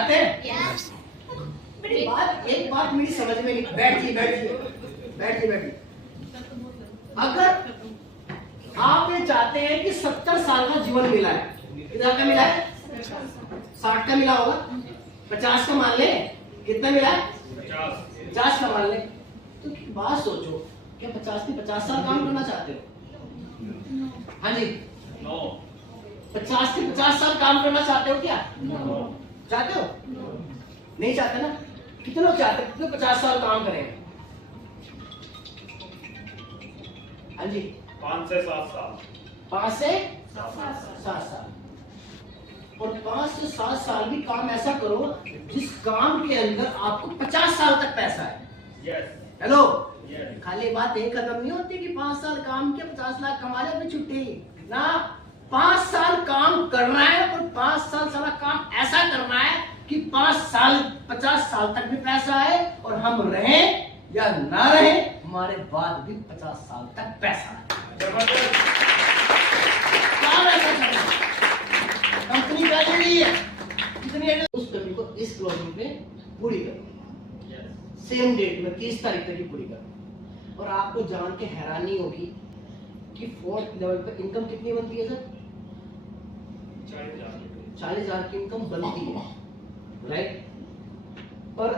आते हैं? मेरी बात एक बात मेरी समझ में नहीं। बैठिए। अगर आप ये चाहते हैं कि 70 साल का जीवन मिला है, कितना का मिला है? 60 का मिला होगा, 50 का मान ले। कितना मिला है? 50 का मान ले। तो बात सोचो, क्या 50 साल काम करना चाहते हो? हाँ जी, 50 साल काम करना चाहते हो क्या? चाहते हो? नहीं चाहते ना? कितने लोग चाहते हैं? कितने 50 साल काम करेंगे? हाँ जी, 5 से 7 साल। 5 से 7 साल। और 5 से 7 साल भी काम ऐसा करो जिस काम के अंदर आपको 50 साल तक पैसा है। हेलो, खाली बात एक खत्म नहीं होती कि 5 साल काम किया 50 लाख कमा लिया अपनी छुट्टी ना। 5 साल काम करना है और 5 साल सारा काम ऐसा करना है कि 5 साल 50 साल तक भी पैसा है और हम रहें या ना रहें, हमारे बाद भी 50 साल तक पैसा है। कंपनी का नहीं है कितनी उस कमी को इस क्लोजिंग पे पूरी करो, सेम डेट में 30 तारीख तक ही पूरी करो। और आपको जान के हैरानी होगी कि 4th लेवल पे इनकम कितनी बनती है सर? 40,000 की इनकम बनती है, राइट? पर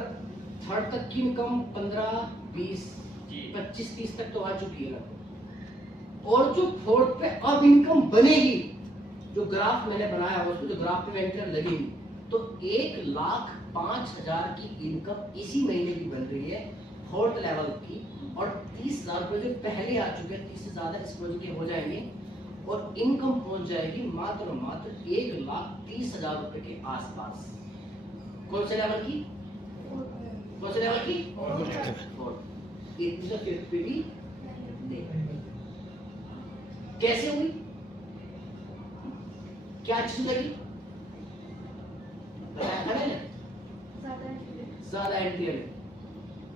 3rd तक की इनकम 15, 20, 25, 30 तक तो आ चुकी है। और जो 4th पे अब इनकम बनेगी, जो ग्राफ मैंने बनाया उसको जो ग्राफ पे एंटर लगेगी, तो 1,05,000 की इनकम इसी महीने की बन रही है 4th लेवल की। और 30,000 रुपए जो पहले आ चुके हैं, 30 से ज्यादा इस प्रोजेक्ट के हो जाएंगे और इनकम पहुंच जाएगी मात्र 1,30,000 रुपए के आसपास। कौन से लेवल की? कौन से लेवल की? 5th पे भी नहीं। कैसे हुई? क्या चीज लगी? ज्यादा एंट्री लगी।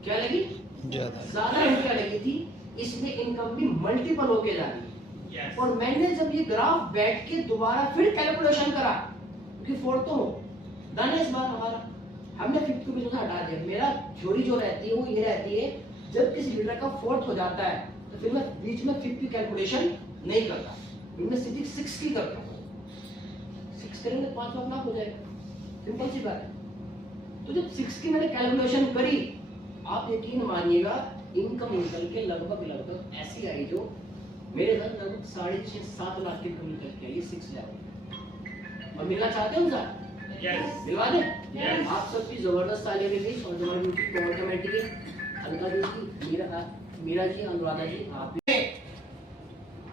क्या लगी? ज्यादा एंट्री लगी थी। इसमें इनकम भी मल्टीपल होके जा रही है। और मैंने जब ये ग्राफ बैठ के दोबारा फिर कैलकुलेशन करा, क्योंकि 4th तो डन है इस बार हमारा, हमने 5th को भी हटा दिया। मेरा थ्योरी जो रहती है वो ये रहती है, जब किसी लीडर का 4th हो जाता है तो फिर मैं बीच में 5th की कैलकुलेशन नहीं करता, मैं सीधी 6 की करता हूँ। 6 करेंगे 5 लाख हो जाएगा, सिंपल सी बात है। तो जब 6 की मैंने कैलकुलेशन करी, आप यकीन मानिएगा इनकम निकल के लगभग ऐसी आई जो मेरे साथ लगभग 6.5-7 लाख की इनकम निकल के आई 6 लेवल। और मिलना चाहते हो सर? मिलवा दें? आप सबकी जबरदस्त तालियां भी दी। और हमारी यूट्यूब कमेटी के अलका जी, मीरा जी, अनुराधा जी, आप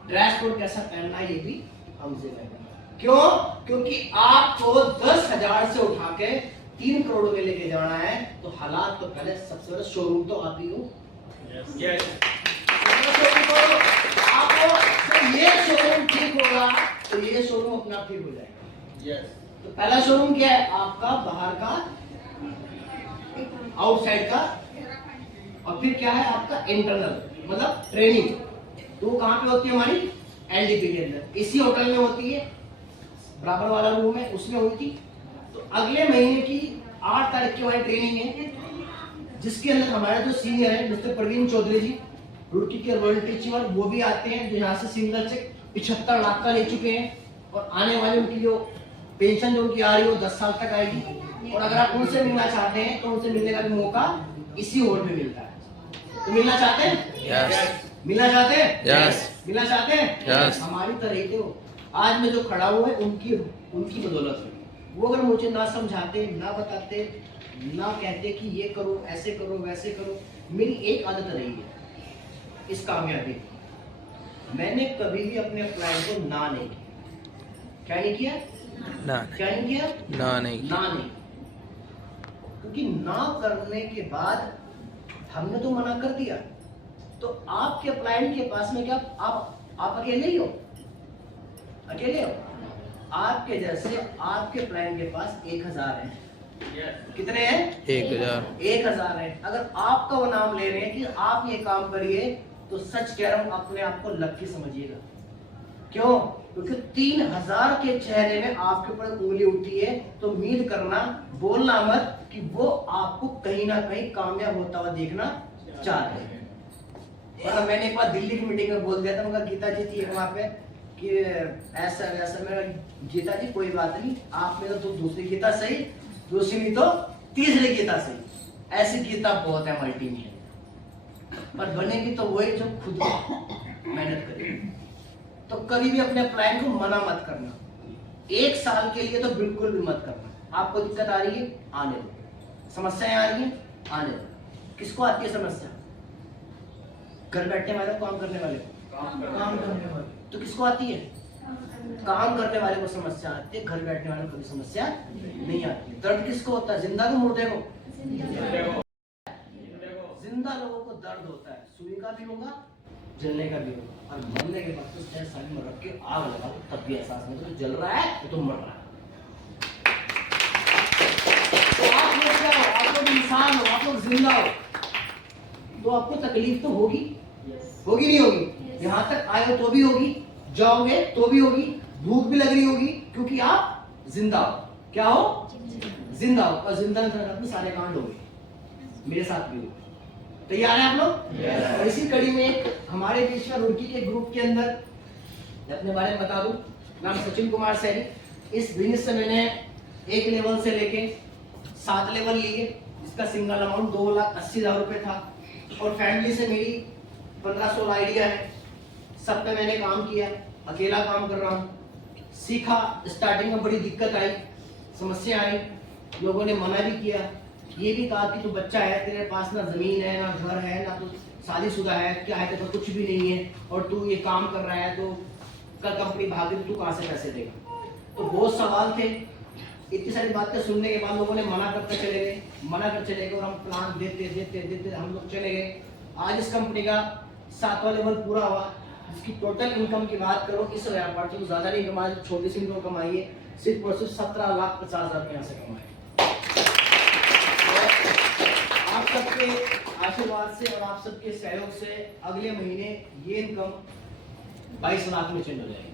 ड्रेस कोड कैसा पहनना है ये भी हमसे कहना। क्यों? क्योंकि आपको 10,000 से उठा के 3 करोड़ में लेके जाना है, तो हालात तो पहले सबसे पहले शोरूम तो आप ही हो। आपको तो ये शोरूम ठीक होगा तो ये शोरूम अपना ठीक हो जाएगा। तो पहला शोरूम क्या है आपका? बाहर का, आउटसाइड का, और फिर क्या है आपका इंटरनल, मतलब ट्रेनिंग। तो वो कहाँ पे होती है? हमारी एलडीपी के अंदर, इसी होटल में होती है, बराबर वाला रूम है उसमें हुई थी। तो अगले महीने की 8 तारीख की हमारी ट्रेनिंग है, जिसके अंदर हमारे जो सीनियर है मिस्टर प्रवीण चौधरी जी, रुड़की के रॉयल टीचर, वो भी आते हैं, जो यहाँ से सिंगल चेक 75 लाख का ले चुके हैं। और आने वाली उनकी जो पेंशन जो उनकी आ रही है वो 10 साल तक आएगी। और अगर आप उनसे मिलना चाहते हैं तो उनसे मिलने का भी मौका इसी हॉल में मिलता है। तो मिलना चाहते हैं? मिलना चाहते हैं? मिलना चाहते हैं? हमारी तरह ही थे। आज मैं जो खड़ा हुआ है उनकी बदौलत है। वो अगर मुझे ना समझाते, ना बताते, ना कहते कि ये करो, ऐसे करो, वैसे करो, मेरी एक आदत रही है इस कामयाबी की, मैंने कभी भी अपने क्लाइंट को ना नहीं किया। क्या नहीं किया? क्या नहीं किया? ना नहीं। क्योंकि ना करने के बाद हमने तो मना कर दिया, तो आपके क्लाइंट के पास में क्या आप अकेले ही हो? अकेले हो? आपके जैसे आपके क्लाइंट के पास 1,000 है। कितने हैं? 1,000 है। अगर आपका वो नाम ले रहे हैं कि आप ये काम करिए, तो सच कह रहा हूं अपने आप को लकी समझिएगा। क्यों? क्योंकि 3000 के चेहरे में आपके ऊपर उंगली उठी है, तो उम्मीद करना, बोलना मत कि वो आपको कहीं ना कहीं कामयाब होता हुआ देखना चाहते हैं। और मैंने एक बार दिल्ली की मीटिंग में बोल दिया था, मगर गीता जी थी वहां पे कि ऐसा वैसा, मेरा गीता जी कोई बात नहीं, आप में तो दूसरी गीता सही, दूसरी नहीं तो तीसरी गीता सही, ऐसी गीता बहुत है हमारी टीम में, पर बनेगी तो वही जो खुद मेहनत करेगी। तो कभी भी अपने प्लान को मना मत करना, 1 साल के लिए तो बिल्कुल भी मत करना। आपको दिक्कत आ रही है, आने दो, समस्याएं आ रही है, आने दो। किसको आती है समस्या? घर बैठने वाले, काम करने वाले, काम करने वाले। तो किसको आती है? काम करने वाले को समस्या आती है, घर बैठने वाले को भी समस्या नहीं आती। दर्द किसको होता है? जिंदा को मुर्दे को? जिंदा लोगों को दर्द होता है, सुई का भी होगा, जलने का भी होगा, और मरने के बाद तो चाहे साली में रख के आग लगा दो तब भी एहसास नहीं, तो जल रहा है तो मर रहा है। तो आप लोग क्या हो? आप लोग इंसान हो, आप लोग जिंदा हो, तो आपको तकलीफ तो होगी, होगी नहीं होगी? यहाँ तक आए हो तो भी होगी, जाओगे तो भी होगी, भूख भी लग रही होगी, क्योंकि आप जिंदा हो। क्या हो? जिंदा हो, और जिंदा में सारे कांड हो गए, मेरे साथ भी हो। तैयार है आप लोग? और इसी कड़ी में हमारे बीच में रुड़की के ग्रुप के अंदर, अपने बारे में बता दूं, नाम सचिन कुमार सैनी। इस बिजनेस से मैंने 1 लेवल से लेके 7 लेवल लिए, जिसका सिंगल अमाउंट 2,80,000 रुपए था, और फैमिली से मेरी 15-16 आइडिया है, सब पे मैंने काम किया, अकेला काम कर रहा हूँ। सीखा, स्टार्टिंग में बड़ी दिक्कत आई, समस्या आई, लोगों ने मना भी किया, ये भी कहा कि तू बच्चा है, तेरे पास ना जमीन है, ना घर है, ना तू शादीशुदा है, क्या है, तेरे पास कुछ भी नहीं है, और तू ये काम कर रहा है, तो कल कंपनी भागे तो तू कहाँ से पैसे देगा? तो बहुत सवाल थे। इतनी सारी बातें सुनने के बाद लोगों ने मना करते चले गए, और हम प्लान देते हम लोग चले गए। आज इस कंपनी का 7वां लेवल पूरा हुआ, जिसकी टोटल इनकम की बात करो, इस व्यापार से ज्यादा नहीं कमाई, छोटी सी इनकम कमाई है, सिर्फ और सिर्फ 17,50,000 यहाँ से कमाए। आप सबके आशीर्वाद से और आप सबके सहयोग से अगले महीने ये इनकम 22 लाख में चेंज हो जाएगी।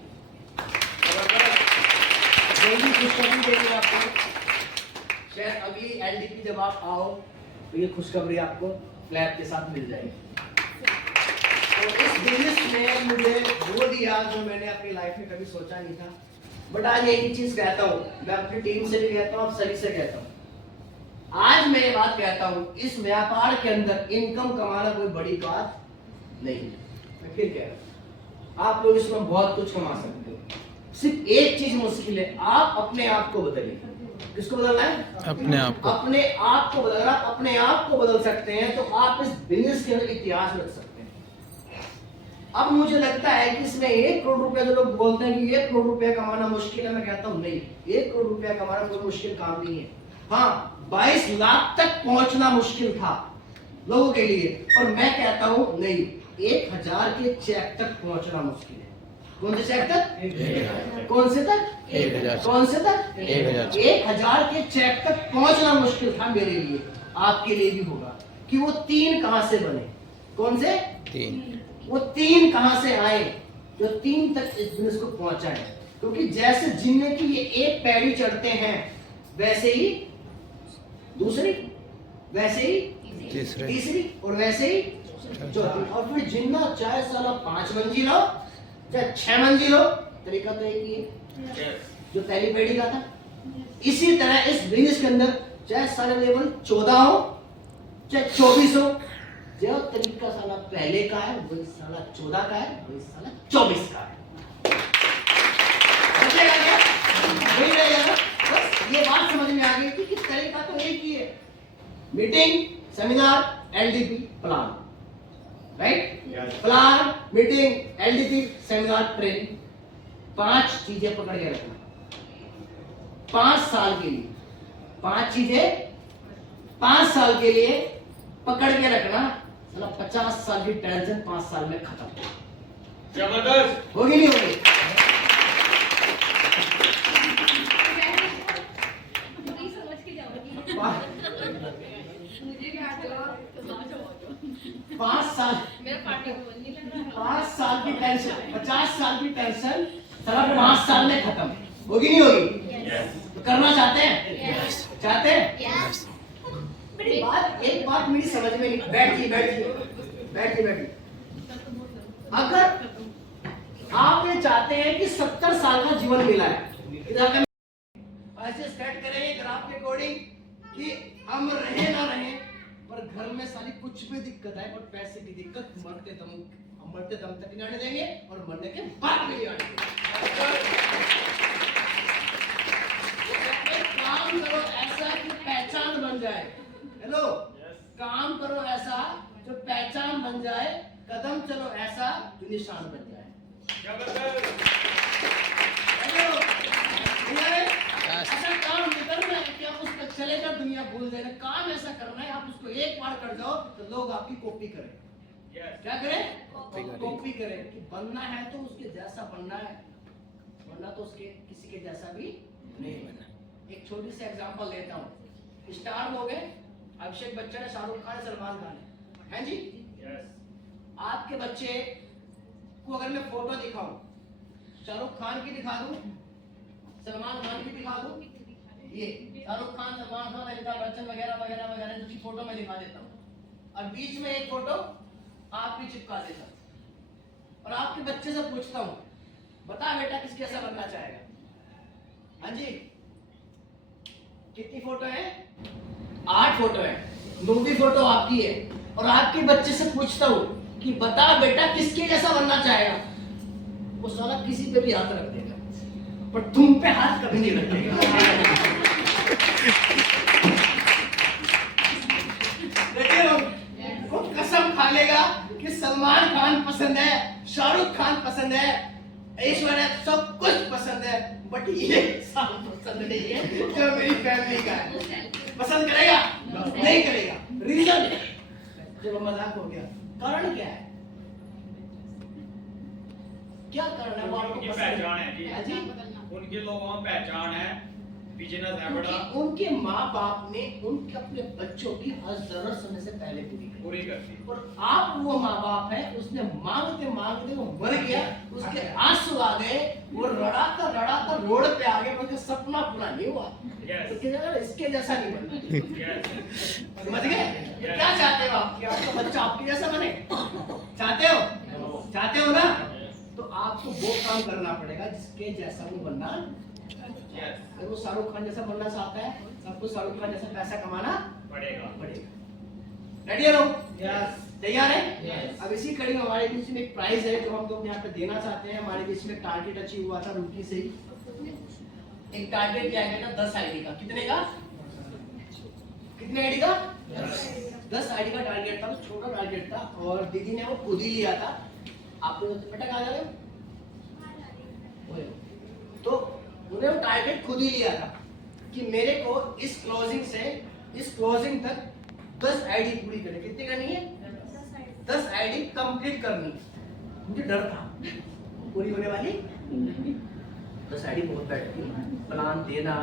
खुशखबरी देंगे आपको, शायद अगली एलडीपी जब आप आओ तो ये खुशखबरी आपको फ्लैट के साथ मिल जाएगी। तो इस बिजनेस ने मुझे वो दिया जो मैंने अपनी लाइफ में कभी सोचा नहीं था। बट आज यही चीज कहता हूँ, मैं अपनी टीम से भी कहता हूँ, आप सभी से कहता हूँ, आज मैं ये बात कहता हूँ, इस व्यापार के अंदर इनकम कमाना कोई बड़ी बात नहीं। मैं फिर कह रहा हूँ, आप लोग इसमें बहुत कुछ कमा सकते हो, सिर्फ एक चीज मुश्किल है, आप अपने आप को बदलिए। किसको बदलना है? अपने आप को। अपने आप को बदलना, अपने आप को बदल सकते हैं तो आप इस बिजनेस के अंदर इतिहास रख सकते हैं। अब मुझे लगता है कि इसमें 1 करोड़ रुपया, जो लोग बोलते हैं कि 1 करोड़ रुपया कमाना मुश्किल है, मैं कहता हूँ नहीं, 1 करोड़ रुपया कमाना कोई मुश्किल काम नहीं है। हाँ, 22 लाख तक पहुंचना मुश्किल था लोगों के लिए, और मैं कहता हूँ नहीं, 1000 के चेक तक पहुंचना मुश्किल है। कौन से चेक तक? कौन से तक? 1000। कौन से तक? 1000 के चेक तक पहुंचना मुश्किल था मेरे लिए, आपके लिए भी होगा। कि वो 3 कहां से बने? कौन से 3? वो 3 कहां से आए जो 3 तक इस बिजनेस को पहुंचाए? क्योंकि जैसे जिनमें की ये 1 पैड़ी चढ़ते हैं, वैसे ही दूसरी, वैसे ही तीसरी, और वैसे ही चौथी, और फिर जिन्ना चाहे साला 5 मंजिल हो चाहे 6 मंजिल हो, तरीका तो एक ही है जो पहली पैड़ी का था। इसी तरह इस बिजनेस के अंदर चाहे सारे लेवल 14 हो चाहे 24 हो, जो तरीका साला पहले का है वही साला 14 का है, वही साला 24 का है। वही रहेगा। बस ये बात समझ में आ गई थी कि तरीका तो एक ही है, meeting, seminar, LDP, plan, right? Plan, meeting, LDP, seminar, training, 5 चीजें पकड़ के रखना 5 साल के लिए। 5 चीजें 5 साल के लिए पकड़ के रखना, 50 साल की टेंशन 5 साल में खत्म। जबरदस्त होगी नहीं होगी? पाँच साल 5 साल की टेंशन, 50 साल की टेंशन साला 5 साल में खत्म होगी नहीं होगी? तो करना चाहते हैं? चाहते हैं? मेरी बात, एक बात मेरी समझ में नहीं, बैठिए। अगर आप ये चाहते हैं कि 70 साल का जीवन मिला है, इधर ऐसे सेट करेंगे ग्राफ के अकॉर्डिंग कि हम रहे ना रहे, पर घर में सारी कुछ भी दिक्कत है, पर पैसे की दिक्कत मरते दम तक नहीं आने देंगे और मरने के बाद भी नहीं आने देंगे। काम करो ऐसा कि पहचान बन जाए। हेलो, काम करो ऐसा जो पहचान बन जाए, कदम चलो ऐसा जो निशान बन जाए। ऐसा काम नहीं करना है कि आप उसका चलेगा दुनिया भूल जाएगा। काम ऐसा करना है, आप उसको एक बार कर जाओ तो लोग आपकी कॉपी करें। क्या करें? कॉपी करें। कि बनना है तो उसके जैसा बनना है, वरना तो उसके किसी के जैसा भी नहीं बनना। एक छोटी सी एग्जांपल लेता हूँ। स्टार लोग हैं, अभिषेक बच्चन है, शाहरुख खान है, सलमान खान है जी? आपके बच्चे को अगर मैं फोटो दिखाऊं, शाहरुख खान की दिखा दूं, सलमान खान की दिखा दूं, ये शाहरुख खान, सलमान खान, अमिताभ बच्चन वगैरह वगैरह वगैरह जिसकी फोटो मैं दिखा देता हूँ, और बीच में एक फोटो आपकी चिपका देता हूँ और आपके बच्चे से पूछता हूँ, बता बेटा किस कैसा बनना चाहेगा? हाँ जी, कितनी फोटो है? 8 फोटो है, 9वीं फोटो आपकी है, और आपके बच्चे से पूछता हूँ कि बता बेटा किसके जैसा बनना चाहेगा? वो साला किसी पे भी हाथ रख देगा, पर तुम पे हाथ कभी नहीं रखेगा। वो कसम खा लेगा कि सलमान खान पसंद है, शाहरुख खान पसंद है, ऐश्वर्या सब कुछ पसंद है, बट ये सब पसंद नहीं है जो मेरी फैमिली का है। पसंद करेगा? नहीं करेगा। रीजन, चलो मजाक हो गया, कारण क्या है? क्या कारण है? वो आपको पहचान है जी, उनके लोगों में पहचान है, बिजनेस है बड़ा। उनके माँ बाप ने उनके अपने बच्चों की हर जरूरत समय से पहले पूरी करती, और आप वो माँ बाप है, उसने मांगते मांगते वो मर गया, उसके आंसू आ गए, वो रड़ाता रोड पे आ गया, उसका सपना पूरा नहीं हुआ। तो इसके जैसा नहीं बनना। समझ गए? क्या चाहते हो आप कि आपका बच्चा आपके जैसा बने? चाहते हो ना? तो आपको वो काम करना पड़ेगा जिसके जैसा वो बनना। अगर वो शाहरुख खान जैसा बनना चाहता है, सबको शाहरुख खान जैसा पैसा कमाना पड़ेगा। रेडी हो? तैयार है? अब इसी कड़ी में हमारे बीच में एक प्राइज है जो हम लोग यहाँ पे देना चाहते हैं। हमारे बीच में टारगेट अचीव हुआ था रुड़की से ही। एक टारगेट क्या है ना, 10 आईडी का। कितने का? कितने आईडी का? 10 आईडी का टारगेट था, छोटा टारगेट था, और दीदी ने वो खुद ही लिया था। आपको बेटा कहा जा रहे हो? तो उन्होंने वो टारगेट खुद ही लिया था कि मेरे को इस क्लोजिंग से इस क्लोजिंग तक 10 आईडी पूरी करनी। कितनी करनी है? 10 आईडी कंप्लीट करनी। मुझे डर था पूरी होने वाली। 10 आईडी बहुत बैठती, प्लान देना,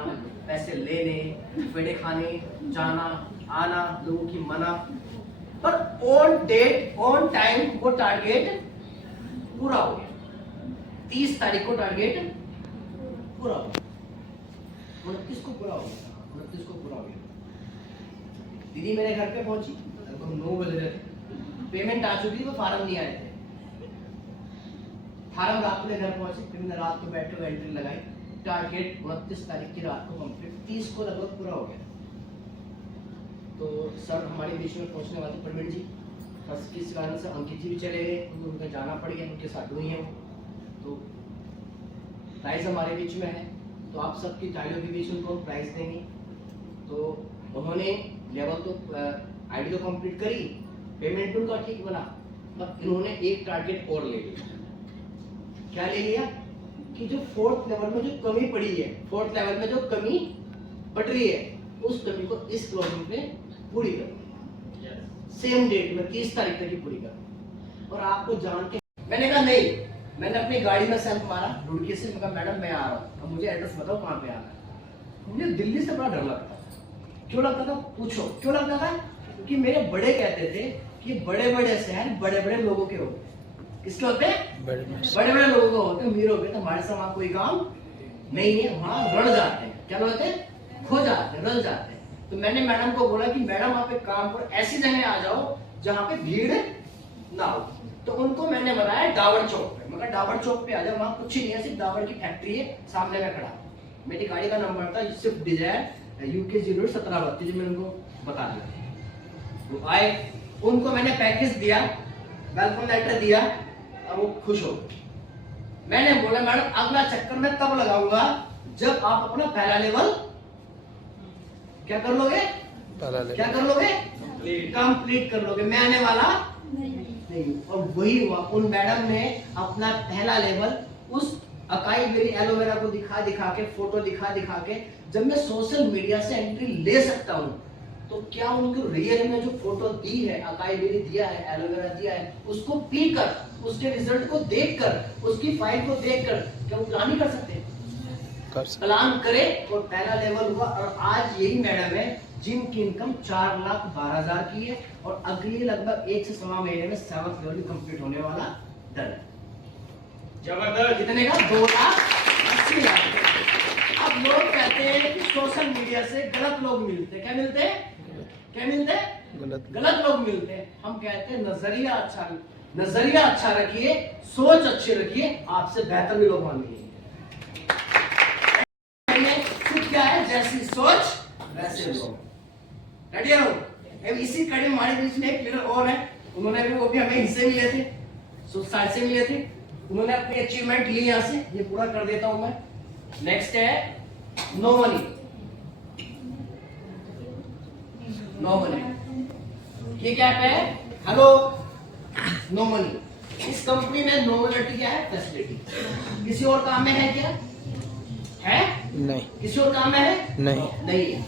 पैसे लेने, पेड़े खाने, जाना आना, लोगों की मना, पर ऑन डेट ऑन टाइम वो टारगेट पूरा हो गया। 30 तारीख को टारगेट पूरा हो गया, 29 को पूरा हो गया, 29 को पूरा हो गया। दीदी मेरे घर पे पहुंची, लगभग 9 बज रहे थे, पेमेंट आ चुकी थी, वो फार्म नहीं आए थे। फार्म रात को घर पहुंचे, फिर मैंने रात को बैठ कर एंट्री लगाई। टारगेट 29 तारीख की रात को कंप्लीट, 30 को लगभग पूरा हो गया। तो सर हमारे बीच में पहुंचने वाले प्रवीण जी, बस किस कारण से अंकित जी भी चले गए, उनको जाना पड़ गया, उनके साथ हुई है। तो प्राइस हमारे बीच में है, तो आप सबकी तालियों के बीच उनको प्राइस देंगे। तो उन्होंने लेवल तो आईडी तो कंप्लीट करी, पेमेंट उनका ठीक बना, पर इन्होंने एक टारगेट और ले लिया। क्या ले लिया? कि जो 4th लेवल में जो कमी पड़ी है, 4th लेवल में जो कमी पड़ रही है, उस कमी को इस क्लोजिंग में पूरी कर, सेम डेट में 30 तारीख तक की पूरी कर। और आपको जान के मैंने कहा नहीं, मैंने अपनी गाड़ी में सेल्फ मारा रुड़की से, मैं कहा मैडम मैं आ रहा हूँ, अब मुझे एड्रेस बताओ कहाँ पे आना है। मुझे दिल्ली से बड़ा डर लगता था। क्यों लगता था? पूछो क्यों लगता था? क्योंकि मेरे बड़े कहते थे कि बड़े बड़े शहर बड़े बड़े लोगों के हो गए। किसके होते हैं? बड़े बड़े बड़े लोगों को होते हैं। अमीर हो गए तो हमारे साथ कोई काम नहीं है, वहां रड़ जाते हैं। क्या होते हैं? खो जाते हैं, रल जाते हैं। तो मैंने मैडम को बोला कि मैडम आप एक काम करो, ऐसी जगह आ जाओ जहाँ पे भीड़ ना हो। तो उनको मैंने बनाया डाबर चौक पे। मगर डाबर चौक पे आ जाओ, वहां कुछ ही नहीं है, सिर्फ डाबर की फैक्ट्री है, सामने में खड़ा। मेरी गाड़ी का नंबर था सिर्फ डिजायर UK 01732, मैंने उनको बता दिया। वो आए, उनको मैंने पैकेज दिया, वेलकम लेटर दिया और वो खुश हो। मैंने बोला मैडम अगला चक्कर मैं तब लगाऊंगा जब आप अपना पहला लेवल क्या कर लोगे? क्या कर लोगे? कंप्लीट कर लोगे। मैं आने वाला नहीं। और वही हुआ। उन मैडम ने अपना पहला लेवल उस अकाई बेरी एलोवेरा को दिखा दिखा के, फोटो दिखा दिखा के, जब मैं सोशल मीडिया से एंट्री ले सकता हूँ, तो क्या उनको रियल में जो फोटो दी है, अकाई बेरी दिया है, एलोवेरा दिया है, उसको पीकर, उसके रिजल्ट को देखकर, उसकी फाइल को देखकर क्या वो प्लान नहीं कर सकते? प्लान करे। और पहला लेवल हुआ। और आज यही मैडम है जिनकी इनकम 4,12,000 की है और अगली लगभग 1 से सवा महीने में 7th लेवल कंप्लीट होने वाला डन है। जबरदस्त। कितने का? 2,80,000। अब लोग कहते हैं कि सोशल मीडिया से गलत लोग मिलते हैं। क्या मिलते हैं? क्या मिलते हैं? गलत लोग मिलते हैं। हम कहते हैं नजरिया अच्छा रखिए, सोच अच्छी रखिए, आपसे बेहतर भी लोग मांगेंगे। क्या है? जैसी सोच वैसे लोग। रेडी है लोग? इसी कड़ी में हमारे बीच में एक लीडर और है, उन्होंने भी, वो भी हमें हिस्से मिले थे, साइड से मिले थे। उन्होंने अपनी अचीवमेंट ली यहाँ से, ये पूरा कर देता हूं मैं। नेक्स्ट है नो मनी। नो मनी ये क्या है? Hello no money. इस कंपनी में नो मनी क्या है? फैसिलिटी। किसी और काम में है क्या? है? नहीं। किसी और काम में है? नहीं है।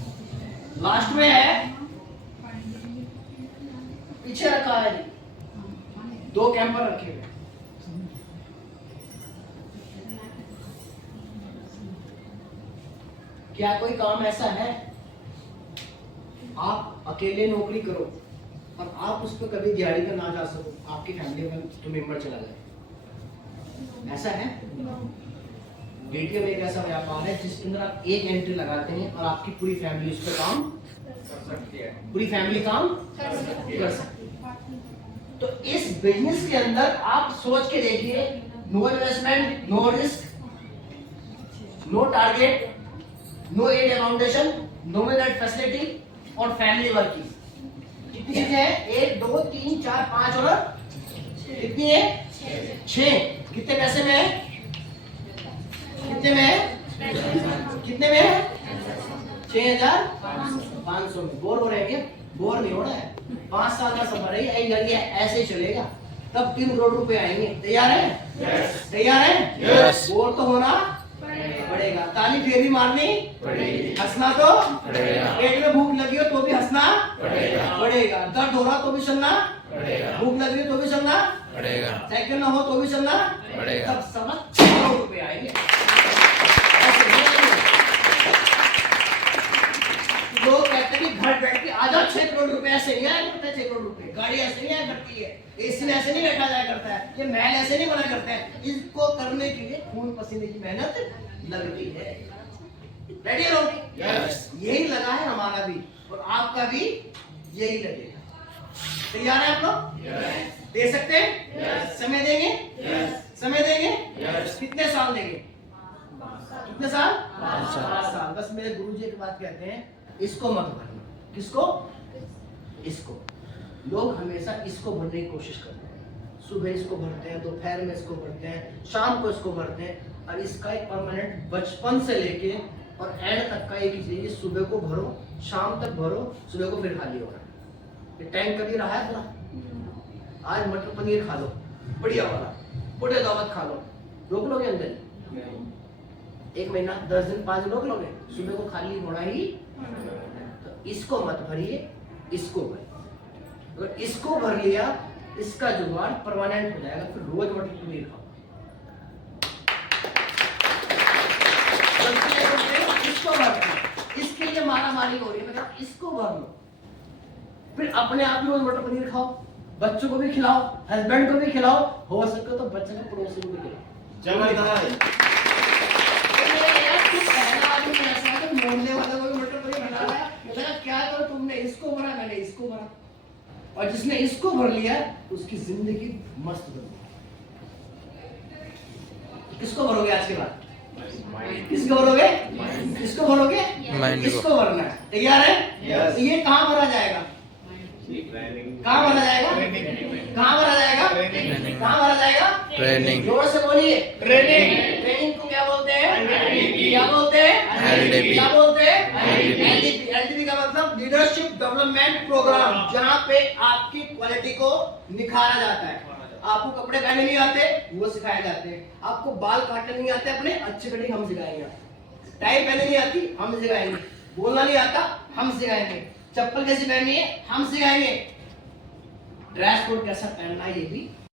लास्ट में है, पीछे रखा है 2 कैंपर रखे हुए। क्या कोई काम ऐसा है आप अकेले नौकरी करो और आप उस पर कभी दिहाड़ी पे ना जा सको, आपकी फैमिली में तो मेंबर चला जाए? ऐसा है? ATM एक ऐसा व्यापार है जिसके अंदर आप एक एंट्री लगाते हैं और आपकी पूरी फैमिली उस पर काम कर सकती है। पूरी फैमिली काम कर सकती है। तो इस बिजनेस के अंदर आप सोच के देखिए, no investment, no risk, no target, no ad foundation, no minute facility और फैमिली वर्किंग। कितनी चीजें हैं? 1 2 3 4 5 और कितनी है? 6। कितने पैसे में है? कितने में है? कितने में है? 6,500 में। बोर हो रहे हैं? बोर नहीं हो रहा है। 5 साल का सफर है, ऐसे ही चलेगा, तब 3 करोड़ रुपए आएंगे। तैयार है? तैयार है? बोर तो होना पड़ेगा, ताली फिर भी मारनी पड़ेगी, हंसना तो पड़ेगा, पेट में भूख लगी हो तो भी हंसना पड़ेगा, दर्द हो रहा तो भी चलना पड़ेगा, भूख लगी हो तो भी चलना पड़ेगा, साइकिल ना हो तो भी चलना पड़ेगा, तब समझ 6 करोड़ रुपए आएंगे। लोग कहते हैं कि घर बैठ के आ जाओ 6 करोड़ रुपए, ऐसे नहीं आया करता है 6 करोड़ रुपए, गाड़ी ऐसे नहीं आया करती है, एसी में ऐसे नहीं बैठा जाया करता है, ये महल ऐसे नहीं बना करता है, इसको करने के लिए खून पसीने की मेहनत लगती है। रेडी है लोग? यस। यही लगा है हमारा भी और आपका भी यही लगेगा। तैयार है आप लोग? यस। दे सकते हैं? यस। समय देंगे? यस। समय देंगे? यस। कितने साल देंगे? कितने साल? 5 साल। बस मेरे गुरुजी एक बात कहते हैं, इसको मत भरना। किसको? इसको। लोग हमेशा इसको भरने की कोशिश करते हैं, सुबह इसको भरते हैं, दोपहर में इसको भरते हैं, शाम को इसको भरते हैं, और इसका एक परमानेंट बचपन से लेके और एंड तक का एक ही चीज, सुबह को भरो, शाम तक भरो, सुबह को फिर खाली हो रहा है। ये टैंक कभी रहा है पूरा? आज मटर पनीर खा लो, बढ़िया वाला, बड़े दावत खा लो, रोक लोगे अंदर? 1 महीना 10 दिन 5 दिन रोक लोगे? सुबह को खाली होना ही। तो इसको मत भरिए, इसको भरिए। अगर इसको भर लिया, इसका जुगाड़ परमानेंट हो जाएगा, फिर रोज मटर पनीर खाओ। इसको भर, इसके लिए मारा मारी हो रही है, इसको भर लो, फिर अपने आप ही रोज मटर पनीर खाओ, बच्चों को भी खिलाओ, हस्बैंड को भी खिलाओ, हो सके तो बच्चे के पड़ोसी को भी खिलाओ। जबरदस्त। मोड़ने वाला को भी मटर पनीर बना रहा है, मैंने क्या करो, तुमने इसको भरा, मैंने इसको भरा, और जिसने इसको भर लिया उसकी जिंदगी मस्त बन गई। किसको भरोगे आज के बाद? किसको भरोगे? किसको भरोगे? किसको भरना है? तैयार है? Yes. तो ये कहाँ भरा जाएगा? कहाँ भरा जाएगा? कहाँ भरा जाएगा? कहाँ भरा जाएगा? ट्रेनिंग। जोर से बोलिए। ट्रेनिंग। ट्रेनिंग को क्या बोलते हैं? LDP। क्या बोलते हैं? LDP। क्या बोलते हैं? LDP। LDP। LDP का मतलब लीडरशिप डेवलपमेंट प्रोग्राम, जहाँ पे आपकी क्वालिटी को निखारा जाता है। आपको कपड़े पहनने नहीं आते, वो सिखाए जाते हैं। आपको बाल काटने नहीं आते अपने, अच्छी कटिंग हम सिखाएंगे। टाई पहनने नहीं आती, हम सिखाएंगे। बोलना नहीं आता, हम सिखाएंगे। चप्पल कैसी पहननी है, हम सिखाएंगे। ड्रेस कोड कैसा पहनना है, ये भी